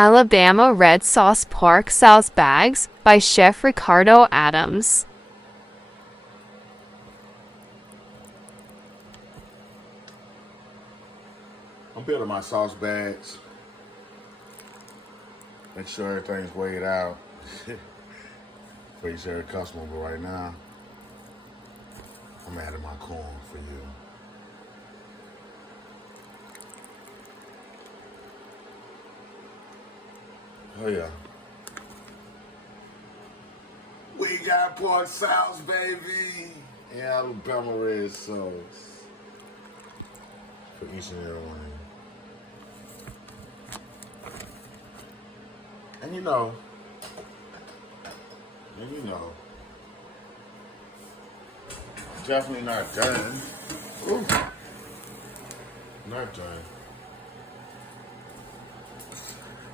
Alabama Red Sauce Pork Souse Bags by Chef Ricardo Adams. I'm building my sauce bags. Make sure everything's weighed out for each every customer. But right now, I'm adding my corn for you. Oh yeah. We got pork sauce, baby. And Alabama red sauce for each and every one. And you know, definitely not done. Ooh, not done.